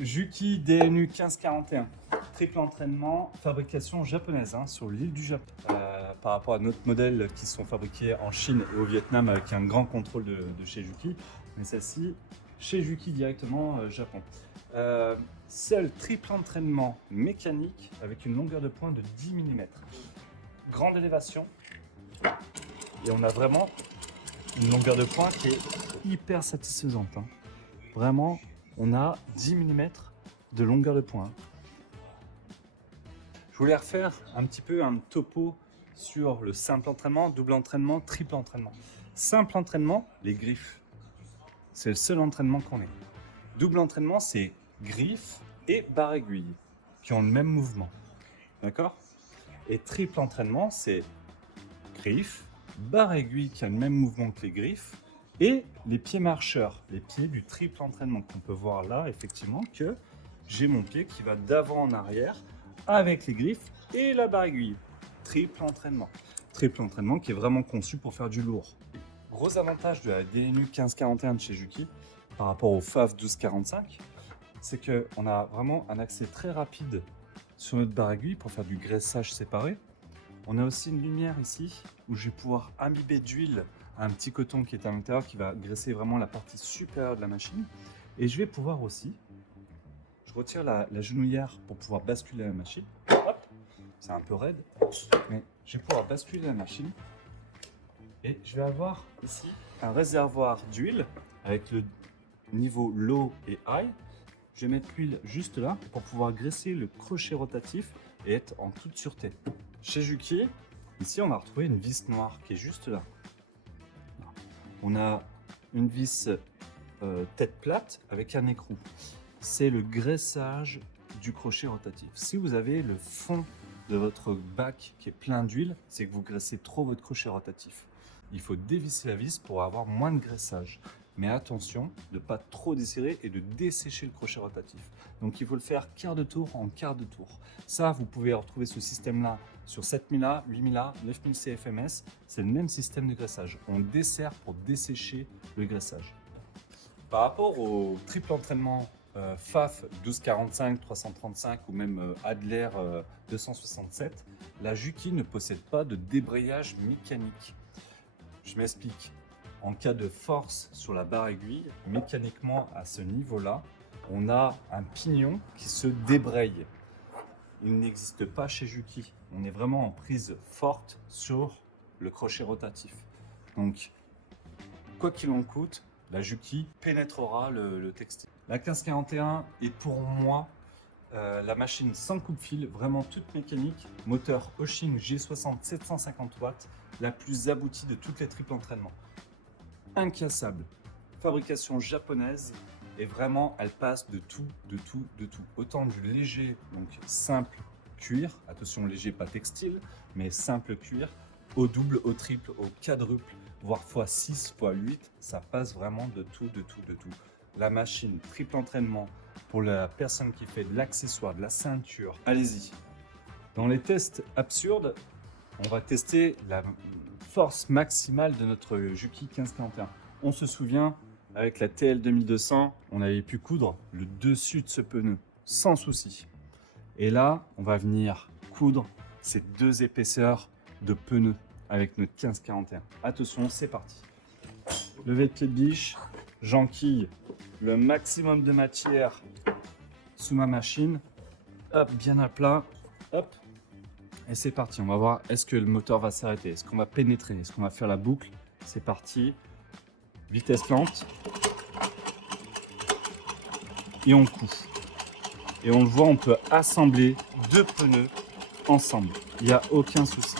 Juki DNU 1541, triple entraînement, fabrication japonaise sur l'île du Japon. Par rapport à notre modèle qui sont fabriqués en Chine et au Vietnam avec un grand contrôle de chez Juki, mais celle-ci chez Juki directement Japon. Seul triple entraînement mécanique avec une longueur de pointe de 10 mm. Grande élévation et on a vraiment une longueur de pointe qui est hyper satisfaisante. Vraiment, on a 10 mm de longueur de pointe. Je voulais refaire un petit peu un topo sur le simple entraînement, double entraînement, triple entraînement. Simple entraînement, les griffes. C'est le seul entraînement qu'on ait. Double entraînement, c'est griffes et barre aiguille qui ont le même mouvement. D'accord? Et triple entraînement, c'est griffes, barre aiguille qui a le même mouvement que les griffes et les pieds marcheurs, les pieds du triple entraînement qu'on peut voir là, effectivement, que j'ai mon pied qui va d'avant en arrière avec les griffes et la barre aiguille. Triple entraînement. Triple entraînement qui est vraiment conçu pour faire du lourd. Gros avantage de la DNU 1541 de chez Juki par rapport au FAF 1245, c'est qu'on a vraiment un accès très rapide sur notre barre aiguille pour faire du graissage séparé. On a aussi une lumière ici où je vais pouvoir imbiber d'huile un petit coton qui est à l'intérieur qui va graisser vraiment la partie supérieure de la machine. Et je vais pouvoir aussi, je retire la genouillère pour pouvoir basculer la machine. Hop, c'est un peu raide, mais je vais pouvoir basculer la machine. Et je vais avoir ici un réservoir d'huile avec le niveau low et high. Je vais mettre l'huile juste là pour pouvoir graisser le crochet rotatif et être en toute sûreté. Chez Juki, ici on va retrouver une vis noire qui est juste là. On a une vis tête plate avec un écrou. C'est le graissage du crochet rotatif. Si vous avez le fond de votre bac qui est plein d'huile, c'est que vous graissez trop votre crochet rotatif. Il faut dévisser la vis pour avoir moins de graissage. Mais attention de ne pas trop desserrer et de dessécher le crochet rotatif. Donc il faut le faire quart de tour en quart de tour. Ça, vous pouvez retrouver ce système-là sur 7000A, 8000A, 9000 CFMS. C'est le même système de graissage. On dessert pour dessécher le graissage. Par rapport au triple entraînement FAF 1245, 335 ou même Adler 267, la Juki ne possède pas de débrayage mécanique. Je m'explique. En cas de force sur la barre aiguille, mécaniquement à ce niveau-là, on a un pignon qui se débraye. Il n'existe pas chez Juki. On est vraiment en prise forte sur le crochet rotatif. Donc, quoi qu'il en coûte, la Juki pénétrera le textile. La 1541 est pour moi la machine sans coupe-fil, vraiment toute mécanique, moteur Oshing G60 750 watts, la plus aboutie de toutes les triples entraînements. Incassable, fabrication japonaise et vraiment elle passe de tout. Autant du léger, donc simple cuir, attention léger pas textile, mais simple cuir, au double, au triple, au quadruple, voire x6, x8, ça passe vraiment de tout. La machine triple entraînement pour la personne qui fait de l'accessoire, de la ceinture, allez-y. Dans les tests absurdes, on va tester la force maximale de notre Juki 1541. On se souvient, avec la TL 2200, on avait pu coudre le dessus de ce pneu sans souci. Et là, on va venir coudre ces deux épaisseurs de pneus avec notre 1541. Attention, c'est parti. Levé de pied de biche, j'enquille le maximum de matière sous ma machine. Hop, bien à plat. Hop. Et c'est parti, on va voir est-ce que le moteur va s'arrêter, est-ce qu'on va pénétrer, est-ce qu'on va faire la boucle. C'est parti, vitesse lente. Et on coud. Et on le voit, on peut assembler deux pneus ensemble. Il n'y a aucun souci.